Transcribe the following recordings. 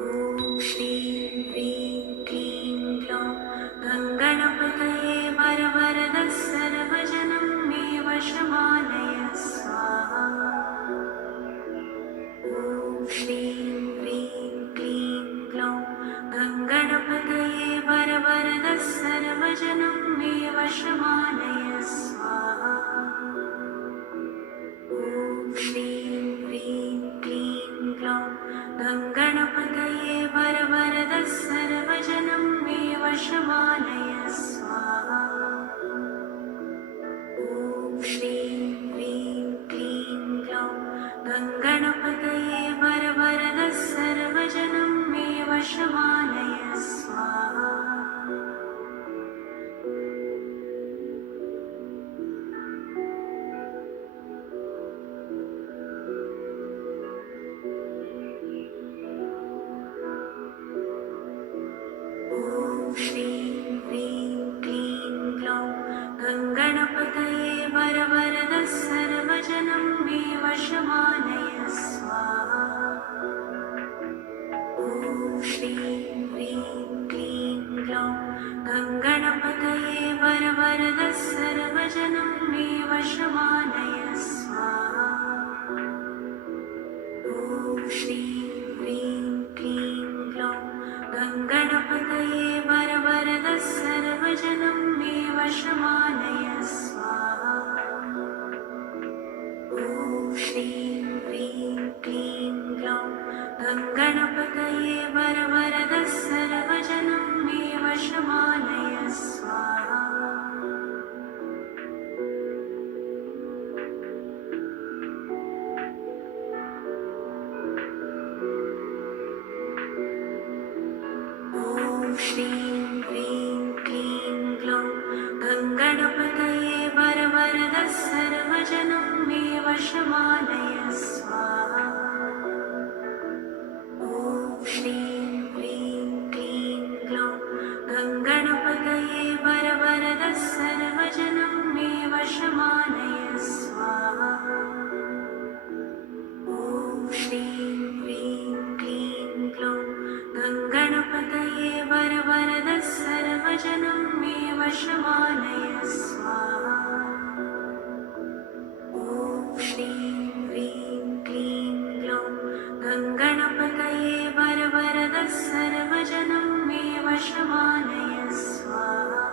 ॐ श्रीं ह्रीं क्लीं ग्लौं गङ्गणपतये वरवरदः सर्वजनं मे वशमानय स्वाहा। ॐ श्रीं ह्रीं क्लीं ग्लौं गङ्गणपतये वरवरदः सर्वजनं मे वशमानय स्वाहा। ॐ श्रीं ह्रीं क्लीं ग्लौं गङ्गणपतये वरवरदः सर्वजनं मे वशमानय स्वाहा। ॐ श्रीं ह्रीं क्लीं ग्लौं गङ्गणपतये वरवरदः सर्वजनं मे वशमानय स्वाहा। ॐ श्रीं ह्रीं क्लीं ग्लौं गङ्गणपतये वरवरदः सर्वजनं मे वशमानय स्वाहा। ॐ श्रीं ह्रीं क्लीं ग्लौं गङ्गणपतये वरवरदः सर्वजनं मे वशमानय स्वाहा। ॐ श्रीं ह्रीं क्लीं ग्लौं गङ्गणपतये वरवरदः सर्वजनं मे वशमानय स्वाहा। ॐ श्रीं ह्रीं क्लीं ग्लौं गङ्गणपतये वरवरदः सर्वजनं मे वशमानय स्वाहा। ॐ श्रीं ह्रीं क्लीं ग्लौं गङ्गणपतये वरवरदः सर्वजनं मे वशमानय स्वाहा। ॐ श्रीं ह्रीं क्लीं ग्लौं गङ्गणपतये वरवरदः सर्वजनं मे वशमानय स्वाहा। ॐ श्रीं ह्रीं क्लीं ग्लौं गङ्गणपतये वरवरदः सर्वजनं मे वशमानय स्वाहा। ॐ श्रीं ह्रीं क्लीं ग्लौं गङ्गणपतये वरवरदः सर्वजनं मे वशमानय स्वाहा।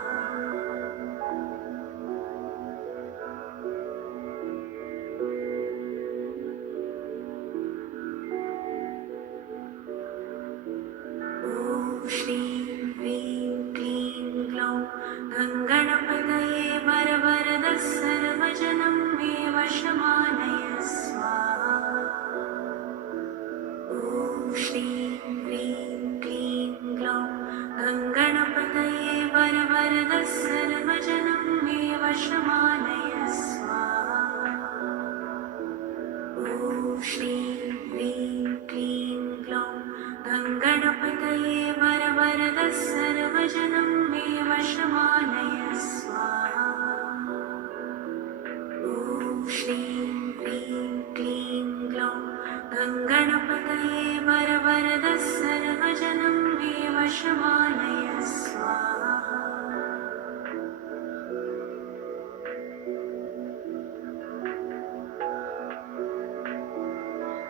ॐ श्रीं ह्रीं क्लीं ग्लौं गङ्गणपतये वरवरदः सर्वजनं मे वशमानय स्वाहा। ॐ श्रीं ह्रीं क्लीं ग्लौं गङ्गणपतये वरवरदः सर्वजनं मे वशमानय स्वाहा। ॐ श्रीं ह्रीं क्लीं ग्लौं गङ्गणपतये वरवरदः सर्वजनं मे वशमानय स्वाहा। ॐ श्रीं ह्रीं क्लीं ग्लौं गङ्गणपतये वरवरदः सर्वजनं मे वशमानय स्वाहा।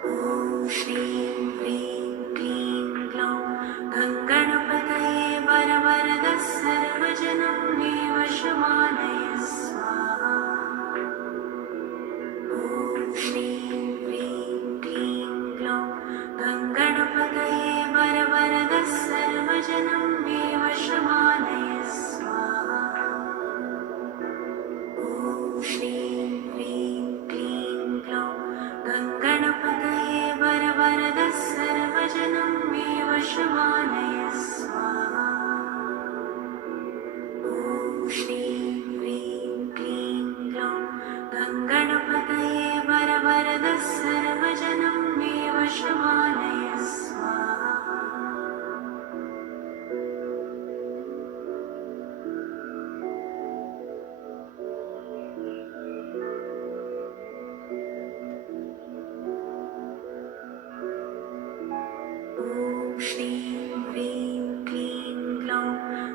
ॐ श्रीं ह्रीं क्लीं ग्लौं गङ्गणपतये वरवरदः सर्वजनं मे वशमानय स्वाहा। ॐ श्रीं ह्रीं क्लीं ग्लौं गङ्गणपतये वरवरदः सर्वजनं मे वशमानय स्वाहा। ॐ श्रीं ह्रीं क्लीं ग्लौं गङ्गणपतये वरवरदः सर्वजनं मे वशमानय स्वाहा। ॐ श्रीं ह्रीं क्लीं ग्लौं गङ्गणपतये वरवरदः सर्वजनं मे वशमानय स्वाहा। ॐ श्रीं ह्रीं क्लीं ग्लौं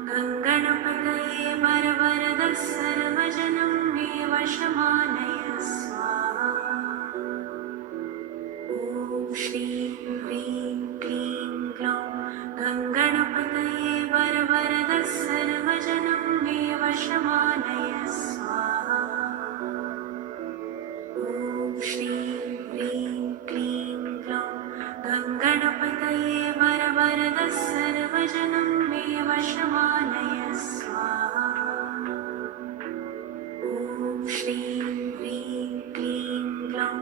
गङ्गणपतये वरवरदः सर्वजनं मे वशमानय स्वाहा। ॐ श्रीं ह्रीं क्लीं ग्लौं गङ्गणपतये वरवरदः सर्वजनं मे वशमानय स्वाहा। ॐ श्रीं ह्रीं क्लीं ग्लौं गङ्गणपतये वरवरदः सर्वजनं मे वशमानय स्वाहा। ॐ श्रीं ह्रीं क्लीं ग्लौं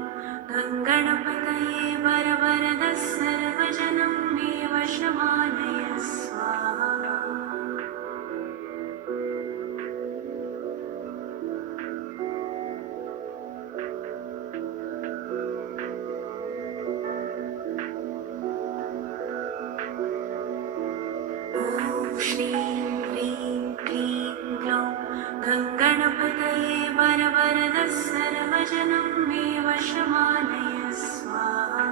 गङ्गणपतये वरवरदः सर्वजनं मे वशमानय स्वाहा। ॐ श्रीं ह्रीं क्लीं ग्लौं गङ्गणपतये वरवरदः सर्वजनं मे वशमानय स्वाहा।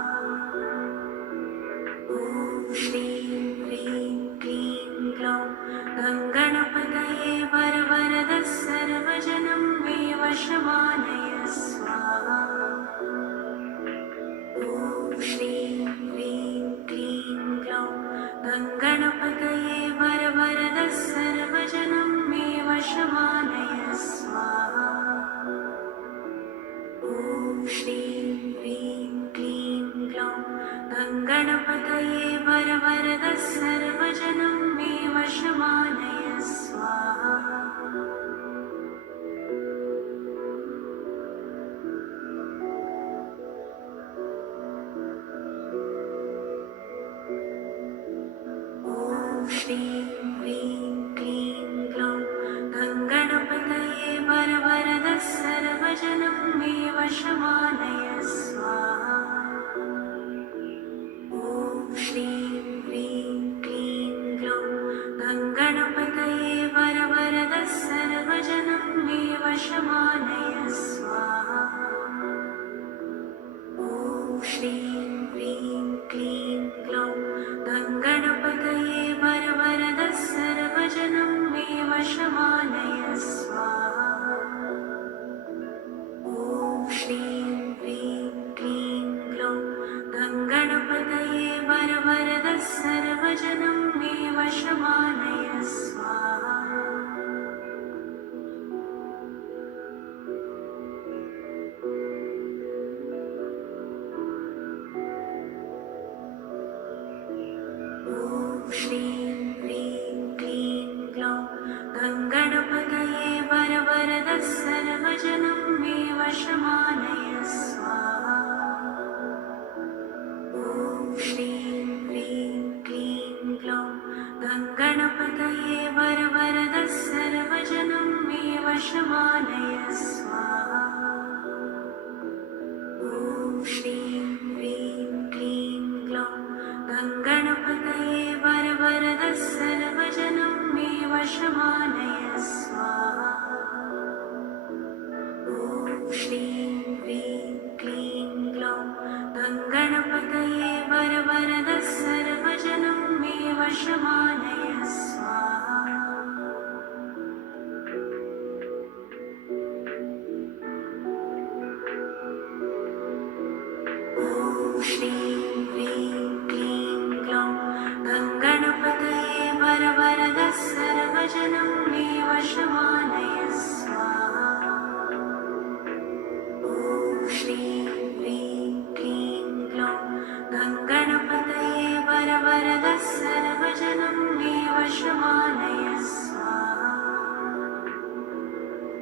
ॐ श्रीं ह्रीं क्लीं ग्लौं गङ्गणपतये वरवरदः सर्वजनं मे वशमानय स्वाहा। ॐ श्रीं ह्रीं क्लीं ग्लौं गङ्गणपतये वरवरदः सर्वजनं मे वशमानय स्वाहा। ॐ श्रीं ह्रीं क्लीं ग्लौं गङ्गणपतये वरवरदः सर्वजनं मे वशमानय स्वाहा। ॐ श्रीं ह्रीं क्लीं ग्लौं गङ्गणपतये वरवरदः सर्वजनं मे वशमानय स्वाहा। ॐ श्रीं ह्रीं क्लीं ग्लौं गङ्गणपतये वरवरदः सर्वजनं मे वशमानय स्वाहा। ॐ श्रीं ह्रीं क्लीं ग्लौं गङ्गणपतये वरवरदः सर्वजनं मे वशमानय स्वाहा। ॐ श्रीं ह्रीं क्लीं ग्लौं गङ्गणपतये वरवरदः सर्वजनं मे वशमानय स्वाहा। ॐ श्रीं ह्रीं क्लीं ग्लौं गङ्गणपतये वरवरदः सर्वजनं मे वशमानय स्वाहा। ॐ श्रीं ह्रीं क्लीं ग्लौं गङ्गणपतये वरवरदः सर्वजनं मे वशमानय स्वाहा। ॐ श्रीं ह्रीं क्लीं ग्लौं गङ्गणपतये वरवरदः सर्वजनं मे वशमानय स्वाहा। ॐ श्रीं ह्रीं क्लीं ग्लौं गङ्गणपतये वरवरदः सर्वजनं मे वशमानय स्वाहा। ॐ श्रीं ह्रीं क्लीं ग्लौं गङ्गणपतये वरवरदः सर्वजनं मे वशमानय स्वाहा। ॐ श्रीं ह्रीं क्लीं ग्लौं गङ्गणपतये वरवरदः सर्वजनं मे वशमानय स्वाहा।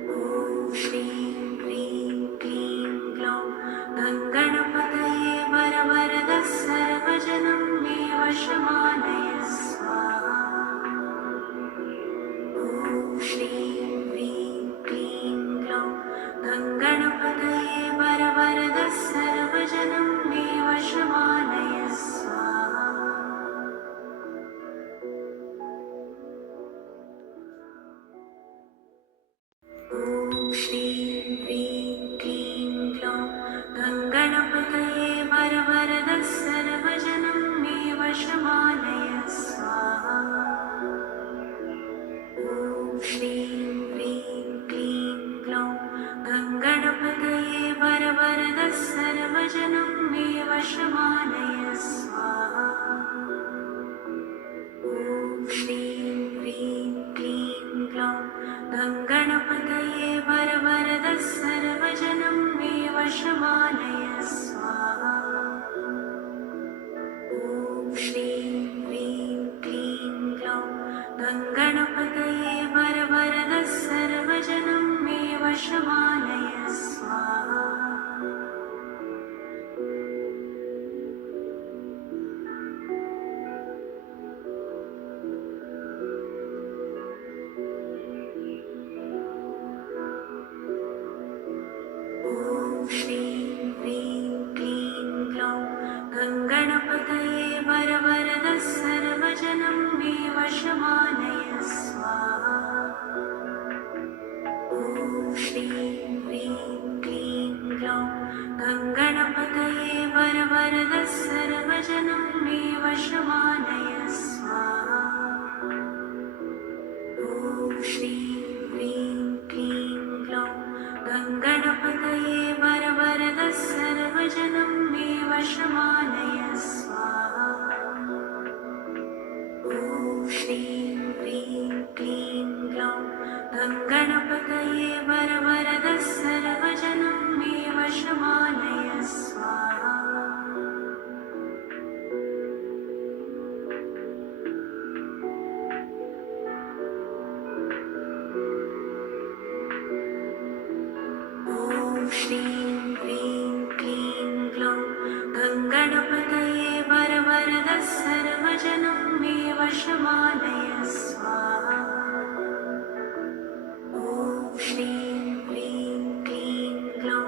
ॐ श्रीं ह्रीं क्लीं ग्लौं गङ्गणपतये वरवरदः सर्वजनं मे वशमानय स्वाहा। ॐ श्रीं ह्रीं क्लीं ग्लौं गङ्गणपतये वरवरदः सर्वजनं मे वशमानय स्वाहा। ॐ श्रीं ह्रीं क्लीं ग्लौं गङ्गणपतये वरवरदः सर्वजनं मे वशमानय वशमानय स्वाहा। ॐ श्रीं ह्रीं क्लीं ग्लौं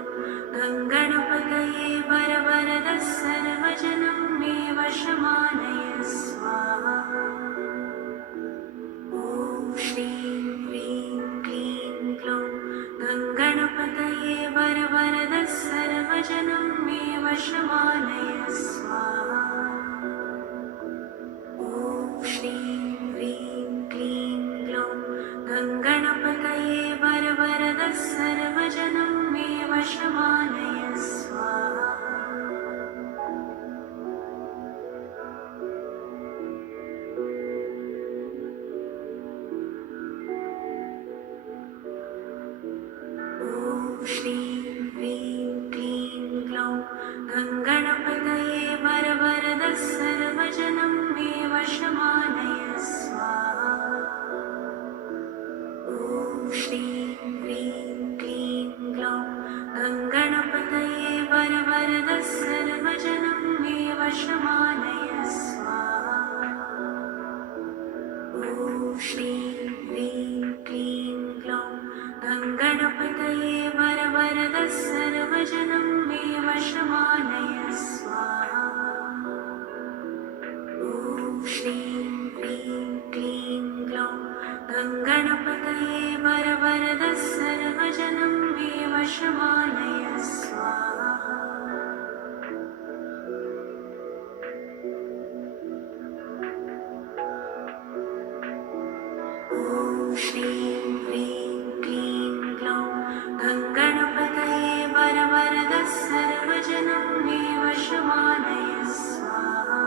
गङ्गणपतये वरवरद सर्वजनं मे वशमानय स्वाहा। ॐ श्रीं ह्रीं क्लीं ग्लौं गङ्गणपतये वरवरद सर्वजनं मे वशमानय स्वाहा। ॐ श्रीं ह्रीं क्लीं ग्लौं गङ्गणपतये वरवरद सर्वजनं मे वशमानय स्वाहा। ॐ श्रीं ह्रीं क्लीं ग्लौं गङ्गणपतये वरवरद सर्वजनं मे वशमानय स्वाहा। ॐ श्रीं ह्रीं क्लीं ग्लौं गङ्गणपतये वरवरद सर्वजनं मे वशमानय स्वाहा। ॐ श्रीं ह्रीं क्लीं ग्लौं गङ्गणपतये वरवरद सर्वजनं मे वशमानय स्वाहा। ॐ श्रीं ह्रीं क्लीं ग्लौं गङ्गणपतये वरवरद सर्वजनं मे वशमानय स्वाहा। ॐ श्रीं ह्रीं क्लीं ग्लौं गङ्गणपतये वरवरद सर्वजनं मे वशमानय स्वाहा।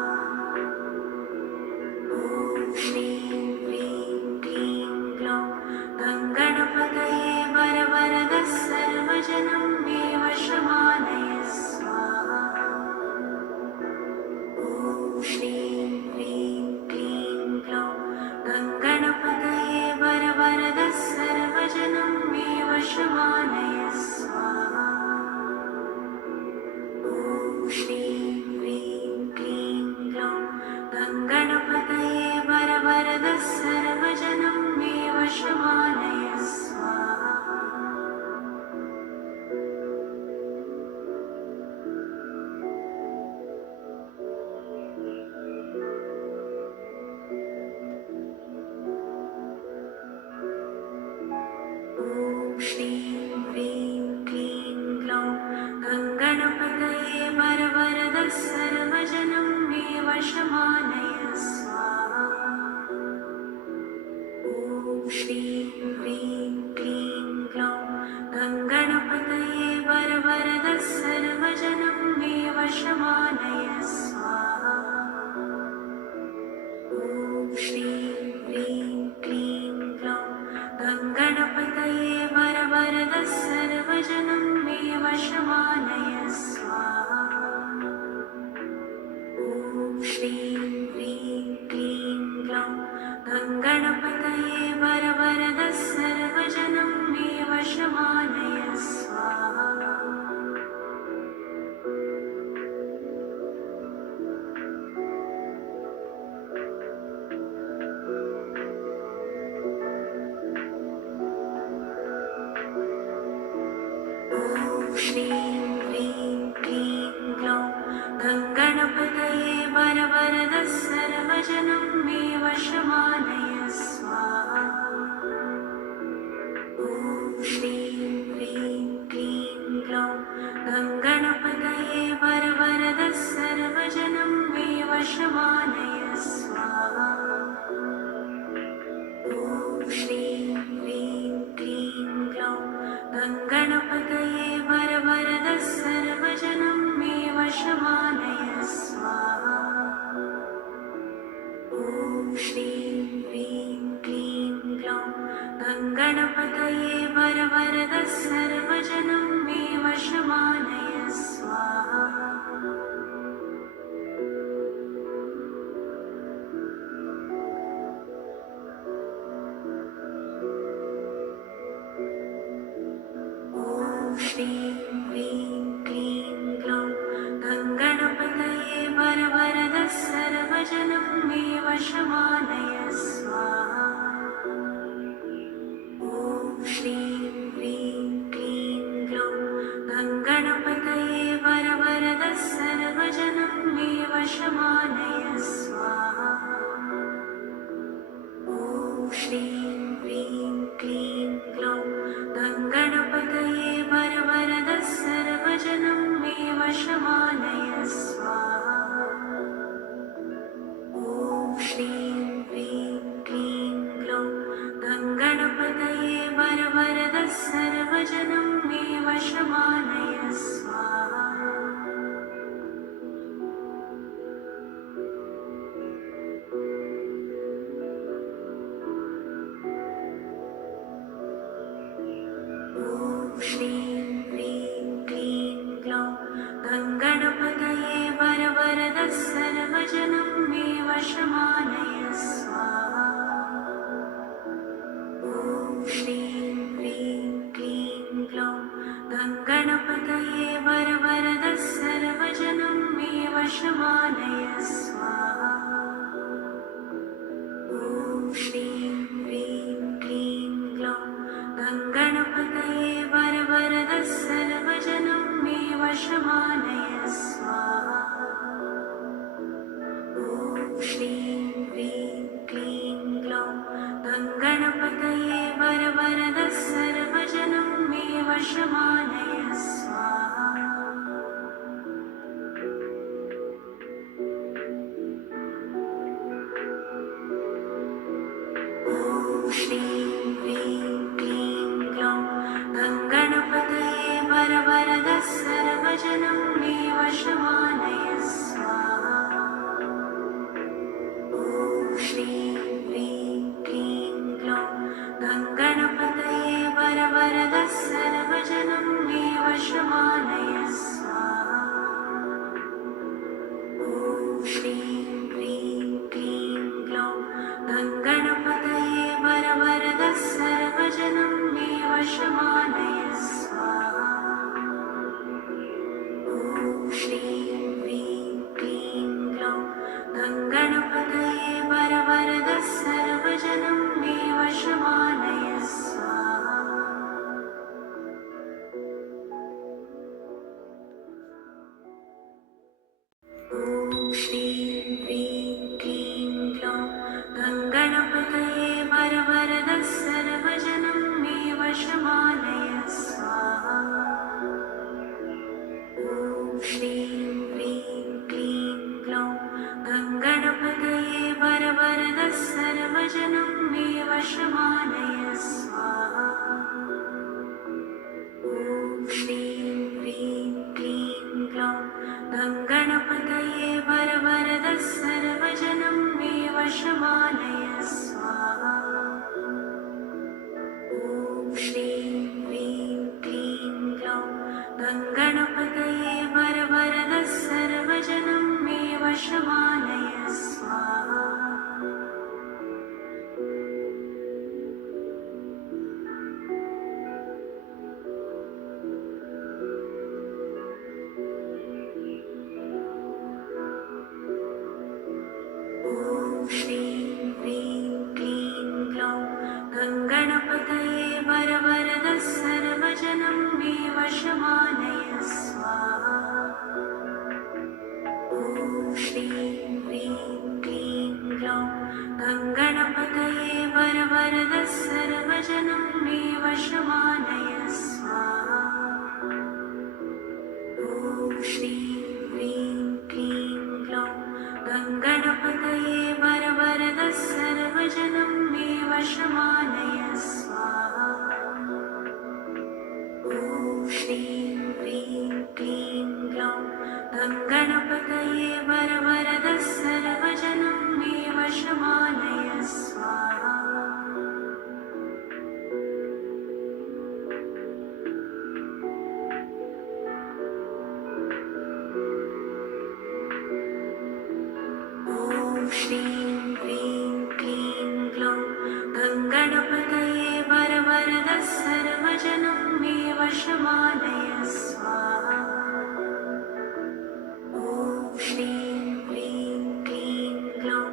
ॐ श्रीं ह्रीं क्लीं ग्लौं गङ्गणपतये वरवरद सर्वजनं मे वशमानय स्वाहा। ॐ श्रीं ह्रीं क्लीं ग्लौं गङ्गणपतये वरवरद सर्वजनं मे वशमानय स्वाहा। ॐ श्रीं ह्रीं क्लीं ग्लौं गङ्गणपतये वरवरद सर्वजनं मे वशमानय स्वाहा। ॐ श्रीं ह्रीं क्लीं ग्लौं गङ्गणपतये वरवरद सर्वजनं मे वशमानय स्वाहा। ॐ श्रीं ह्रीं क्लीं ग्लौं गङ्गणपतये वरवरद सर्वजनं मे वशमानय स्वाहा। ॐ श्रीं ह्रीं क्लीं ग्लौं गङ्गणपतये वरवरद सर्वजनं मे वशमानय स्वाहा। ॐ श्रीं ह्रीं क्लीं ग्लौं गङ्गणपतये वरवरद सर्वजनं मे वशमानय स्वाहा। ॐ श्रीं ह्रीं क्लीं ग्लौं गङ्गणपतये वरवरद सर्वजनं मे वशमानय स्वाहा। ॐ श्रीं ह्रीं क्लीं ग्लौं गङ्गणपतये वरवरद सर्वजनं मे वशमानय स्वाहा। ॐ श्रीं ह्रीं क्लीं ग्लौं गङ्गणपतये वरवरद सर्वजनं मे वशमानय स्वाहा। ॐ श्रीं ह्रीं क्लीं ग्लौं गङ्गणपतये वरवरद सर्वजनं मे वशमानय स्वाहा। श्रीं ह्रीं क्लीं ग्लौं गङ्गणपतये वरवरद सर्वजनं मे वशमानय श्रीं ह्रीं क्लीं ग्लौं गङ्गणपतये वरवरद सर्वजनं मे वशमानय स्वाहा। ॐ श्रीं ह्रीं क्लीं ग्लौं गङ्गणपतये वरवरद सर्वजनं मे वशमानय स्वाहा। ॐ श्रीं ह्रीं क्लीं ग्लौं गङ्गणपतये वरवरद सर्वजनं मे वशमानय स्वाहा। ॐ श्रीं ह्रीं क्लीं ग्लौं गङ्गणपतये वरवरद सर्वजनं मे वशमानय स्वाहा। ॐ श्रीं ह्रीं क्लीं ग्लौं गङ्गणपतये वरवरद सर्वजनं मे वशमानय स्वाहा। ॐ श्रीं ह्रीं क्लीं ग्लौं गङ्गणपतये वरवरद सर्वजनं मे वशमानय स्वाहा। ॐ श्रीं ह्रीं क्लीं ग्लौं गङ्गणपतये वरवरद सर्वजनं मे वशमानय स्वाहा। ॐ श्रीं ह्रीं क्लीं ग्लौं गङ्गणपतये वरवरद सर्वजनं मे वशमानय स्वाहा। ॐ श्रीं ह्रीं क्लीं ग्लौं गङ्गणपतये वरवरद सर्वजनं मे वशमानय स्वाहा। ॐ श्रीं ह्रीं क्लीं ग्लौं गङ्गणपतये वरवरद सर्वजनं मे वशमानय स्वाहा। ॐ श्रीं ह्रीं क्लीं ग्लौं गङ्गणपतये वरवरद सर्वजनं मे वशमानय स्वाहा। ॐ श्रीं ह्रीं क्लीं ग्लौं गङ्गणपतये वरवरद सर्वजनं मे वशमानय स्वाहा। ॐ श्रीं ह्रीं क्लीं ग्लौं गङ्गणपतये वरवरद सर्वजनं मे वशमानय स्वाहा। ॐ श्रीं ह्रीं क्लीं ग्लौं गङ्गणपतये वरवरद सर्वजनं मे वशमानय स्वाहा। ॐ श्रीं ह्रीं क्लीं ग्लौं गङ्गणपतये वरवरद सर्वजनं मे वशमानय स्वाहा। ॐ श्रीं ह्रीं क्लीं ग्लौं गङ्गणपतये वरवरद सर्वजनं मे वशमानय स्वाहा। ॐ श्रीं ह्रीं क्लीं ग्लौं गङ्गणपतये वरवरद सर्वजनं मे वशमानय स्वाहा। ॐ श्रीं ह्रीं क्लीं ग्लौं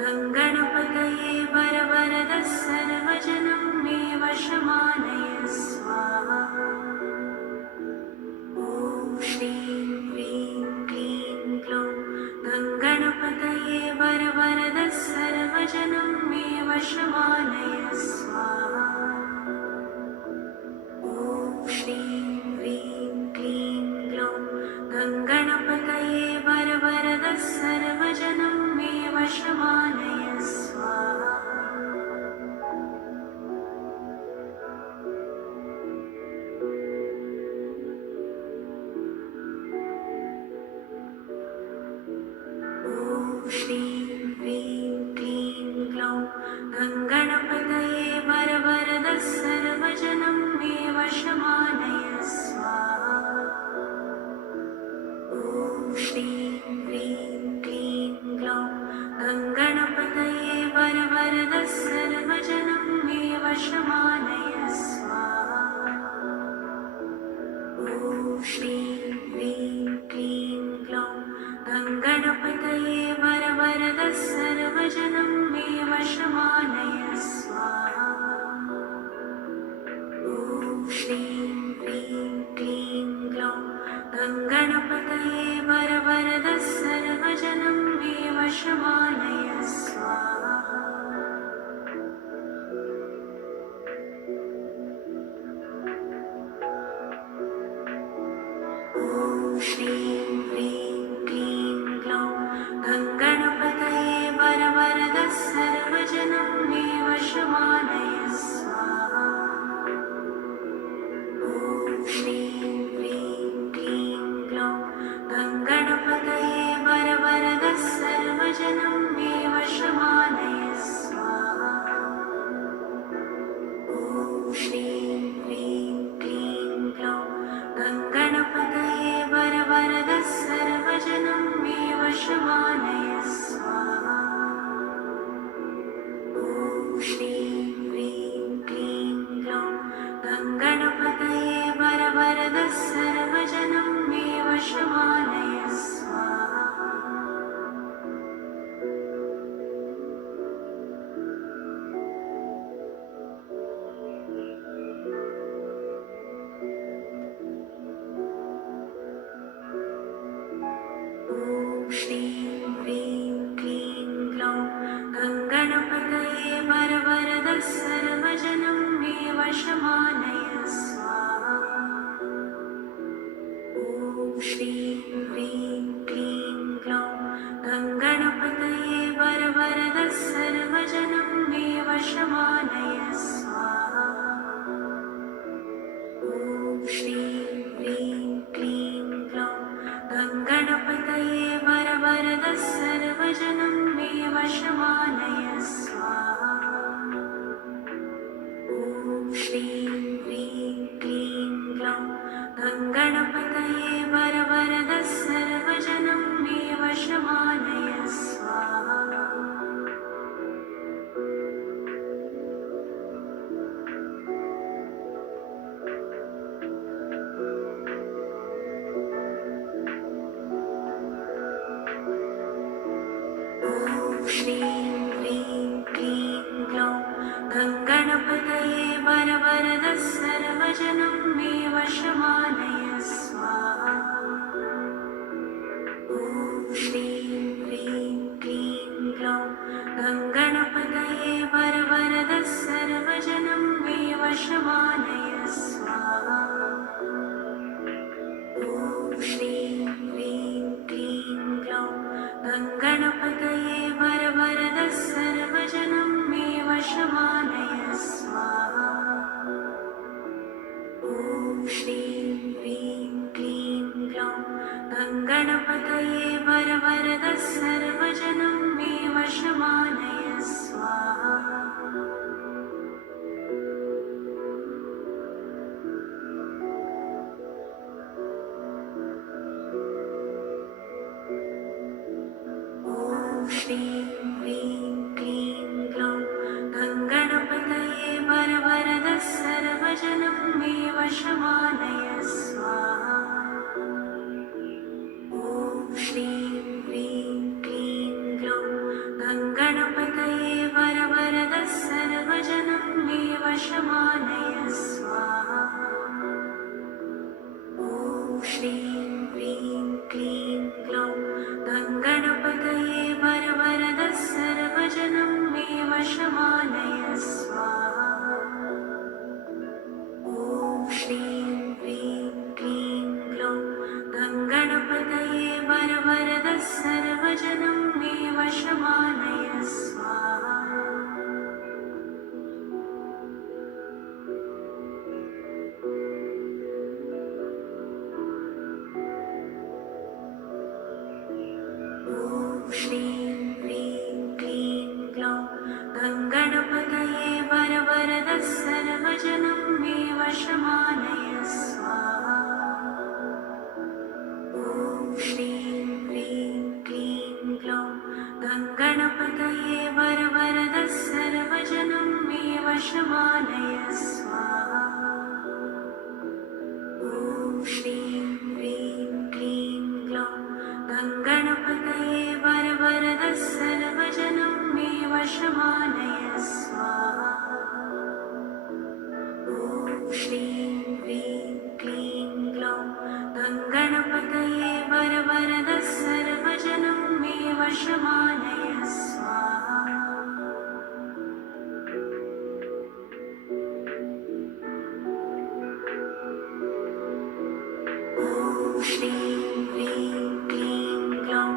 गङ्गणपतये वरवरद सर्वजनं मे वशमानय स्वाहा। ॐ श्रीं ह्रीं क्लीं ग्लौं गङ्गणपतये वरवरद सर्वजनं मे वशमानय स्वाहा। ॐ श्रीं ह्रीं क्लीं ग्लौं गङ्गणपतये वरवरद सर्वजनं मे वशमानय स्वाहा। ॐ श्रीं ह्रीं क्लीं ग्लौं गङ्गणपतये वरवरद सर्वजनं मे वशमानय वरवरदः सर्वजनं मे वशमानय स्वाहा। ॐ श्रीं ह्रीं क्लीं ग्लौं गङ्गणपतये वरवरदः सर्वजनं मे वशमानय स्वाहा। ॐ श्रीं ह्रीं क्लीं ग्लौं गङ्गणपतये वरवरदः सर्वजनं मे वशमानय स्वाहा। ॐ श्रीं ह्रीं क्लीं ग्लौं गङ्गणपतये वरवरदः सर्वजनं मे वशमानय स्वाहा। ॐ श्रीं ह्रीं क्लीं ग्लौं गङ्गणपतये वरवरदः सर्वजनं मे वशमानय स्वाहा। ॐ श्रीं ह्रीं क्लीं ग्लौं गङ्गणपतये वरवरदः सर्वजनं मे वशमानय स्वाहा। ॐ श्रीं ह्रीं क्लीं ग्लौं गङ्गणपतये वरवरदः सर्वजनं मे वशमानय स्वाहा। ॐ श्रीं ह्रीं क्लीं ग्लौं गङ्गणपतये वरवरदः सर्वजनं मे वशमानय स्वाहा। ॐ श्रीं ह्रीं क्लीं ग्लौं गङ्गणपतये वरवरदः सर्वजनं मे वशमानय स्वाहा। ॐ श्रीं ह्रीं क्लीं ग्लौं गङ्गणपतये वरवरदः सर्वजनं मे वशमानय स्वाहा। ॐ श्रीं ह्रीं क्लीं ग्लौं गङ्गणपतये वरवरदः सर्वजनं मे वशमानय स्वाहा। ॐ श्रीं ह्रीं क्लीं ग्लौं गङ्गणपतये वरवरदः सर्वजनं मे वशमानय स्वाहा। ॐ श्रीं ह्रीं क्लीं ग्लौं गङ्गणपतये वरवरदः सर्वजनं मे वशमानय स्वाहा। ॐ श्रीं ह्रीं क्लीं ग्लौं गङ्गणपतये वरवरदः सर्वजनं मे वशमानय स्वाहा। ॐ श्रीं ह्रीं क्लीं ग्लौं गङ्गणपतये वरवरदः सर्वजनं मे वशमानय स्वाहा। ॐ श्रीं ह्रीं क्लीं ग्लौं गङ्गणपतये वरवरदः सर्वजनं मे वशमानय स्वाहा। ॐ श्रीं ह्रीं क्लीं ग्लौं गङ्गणपतये वरवरदः सर्वजनं मे वशमानय स्वाहा। ॐ श्रीं ह्रीं क्लीं ग्लौं गङ्गणपतये वरवरदः सर्वजनं मे वशमानय स्वाहा। ॐ श्रीं ह्रीं क्लीं ग्लौं गङ्गणपतये वरवरदः सर्वजनं मे वशमानय स्वाहा। वशमानय स्वाहा। ॐ श्रीं ह्रीं क्लीं ग्लौं गङ्गणपतये वरवरद सर्वजनं मे वशमानय स्वाहा। ॐ श्रीं ह्रीं क्लीं ग्लौं गङ्गणपतये वरवरद सर्वजनं मे वशमानय स्वाहा। ॐ श्रीं ह्रीं क्लीं ग्लौं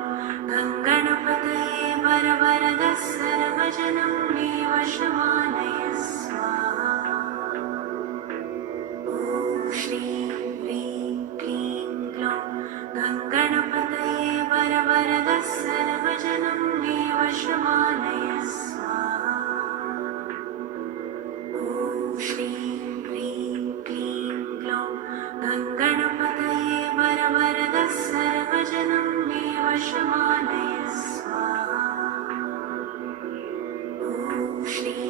गङ्गणपतये वरवरद सर्वजनं मे वशमानय स्वाहा। ॐ श्रीं ह्रीं क्लीं ग्लौं गङ्गणपतये वरवरद सर्वजनं मे वशमानय स्वाहा। ॐ श्रीं ह्रीं क्लीं ग्लौं गङ्गणपतये वरवरद सर्वजनं मे वशमानय स्वाहा। ॐ श्रीं